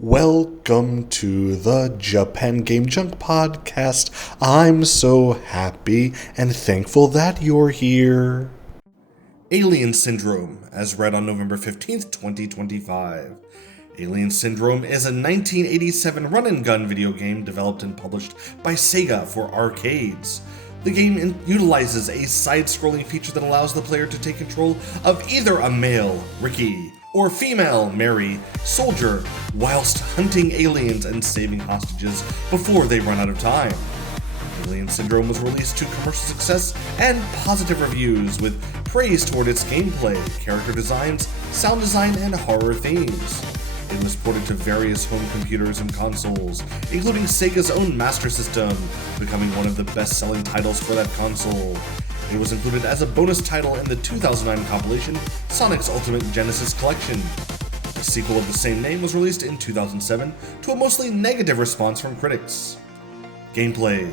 Welcome to the Japan Game Junk podcast. I'm so happy and thankful that you're here. Alien Syndrome, as read on November 15th, 2025. Alien Syndrome is a 1987 run-and-gun video game developed and published by Sega for arcades. The game utilizes a side-scrolling feature that allows the player to take control of either a male, Ricky, or female, Mary, soldier, whilst hunting aliens and saving hostages before they run out of time. Alien Syndrome was released to commercial success and positive reviews, with praise toward its gameplay, character designs, sound design, and horror themes. It was ported to various home computers and consoles, including Sega's own Master System, becoming one of the best-selling titles for that console. It was included as a bonus title in the 2009 compilation Sonic's Ultimate Genesis Collection. A sequel of the same name was released in 2007 to a mostly negative response from critics. Gameplay.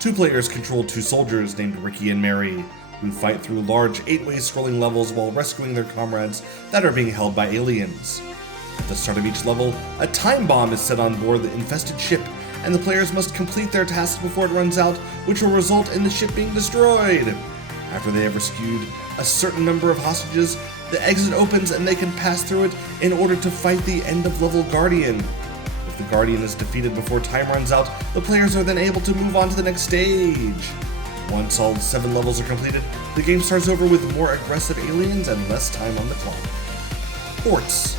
Two players control two soldiers named Ricky and Mary, who fight through large 8-way scrolling levels while rescuing their comrades that are being held by aliens. At the start of each level, a time bomb is set on board the infested ship, and the players must complete their tasks before it runs out, which will result in the ship being destroyed. After they have rescued a certain number of hostages, the exit opens and they can pass through it in order to fight the end-of-level Guardian. If the Guardian is defeated before time runs out, the players are then able to move on to the next stage. Once all 7 levels are completed, the game starts over with more aggressive aliens and less time on the clock. Ports.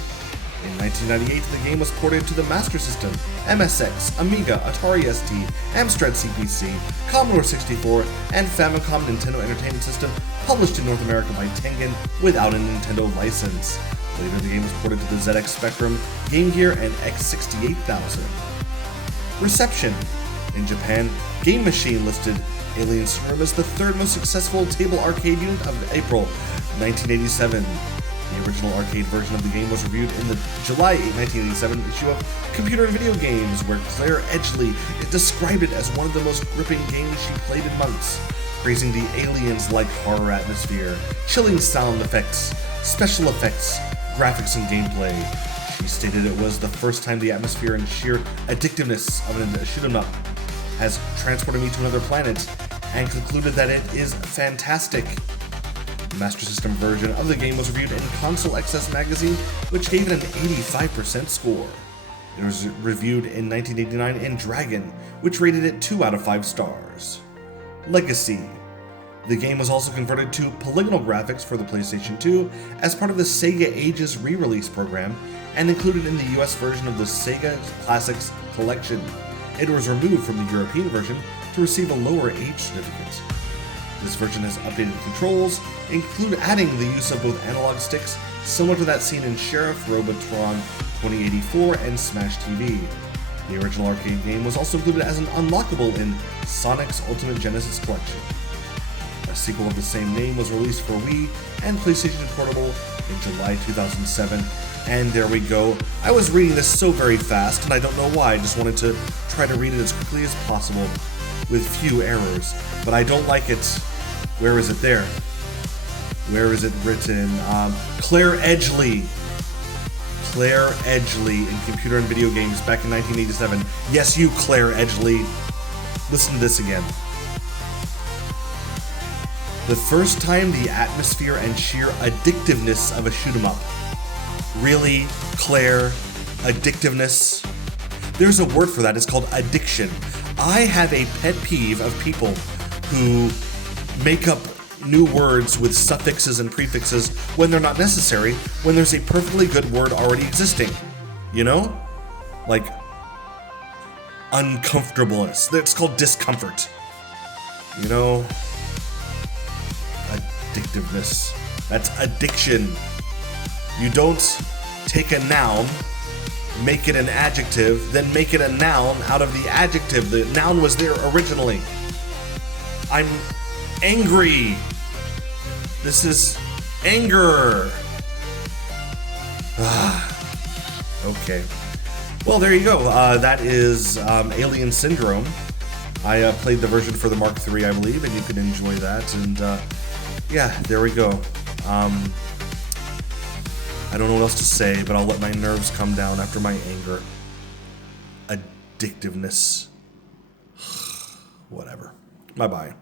In 1998, the game was ported to the Master System, MSX, Amiga, Atari ST, Amstrad CPC, Commodore 64, and Famicom Nintendo Entertainment System, published in North America by Tengen without a Nintendo license. Later, the game was ported to the ZX Spectrum, Game Gear, and X68000. Reception. In Japan, Game Machine listed Alien Syndrome as the third most successful table arcade unit of April 1987. The original arcade version of the game was reviewed in the July 8, 1987 issue of Computer and Video Games, where Claire Edgley described it as one of the most gripping games she played in months, praising the aliens-like horror atmosphere, chilling sound effects, special effects, graphics, and gameplay. She stated it was the first time the atmosphere and sheer addictiveness of a shoot-'em-up has transported me to another planet, and concluded that it is fantastic. The Master System version of the game was reviewed in Console Access magazine, which gave it an 85% score. It was reviewed in 1989 in Dragon, which rated it 2 out of 5 stars. Legacy. The game was also converted to polygonal graphics for the PlayStation 2 as part of the Sega Ages re-release program, and included in the US version of the Sega Classics Collection. It was removed from the European version to receive a lower age certificate. This version has updated controls, adding the use of both analog sticks, similar to that seen in Sheriff Robotron 2084 and Smash TV. The original arcade game was also included as an unlockable in Sonic's Ultimate Genesis Collection. A sequel of the same name was released for Wii and PlayStation Portable in July 2007, and there we go. I was reading this so very fast, and I don't know why. I just wanted to try to read it as quickly as possible with few errors, but I don't like it. Where is it there? Where is it written? Claire Edgley. Claire Edgley in Computer and Video Games back in 1987. Yes, you, Claire Edgley. Listen to this again. The first time the atmosphere and sheer addictiveness of a shoot-'em-up. Really, Claire? Addictiveness? There's a word for that. It's called addiction. I have a pet peeve of people who make up new words with suffixes and prefixes when they're not necessary, when there's a perfectly good word already existing. You know? Like, uncomfortableness. It's called discomfort. You know? Addictiveness. That's addiction. You don't take a noun, make it an adjective, then make it a noun out of the adjective. The noun was there originally. I'm angry. This is anger. Okay. Well, there you go. That is Alien Syndrome. I played the version for the Mark III, I believe, and you can enjoy that. And yeah, there we go. I don't know what else to say, but I'll let my nerves come down after my anger. Addictiveness. Whatever. Bye-bye.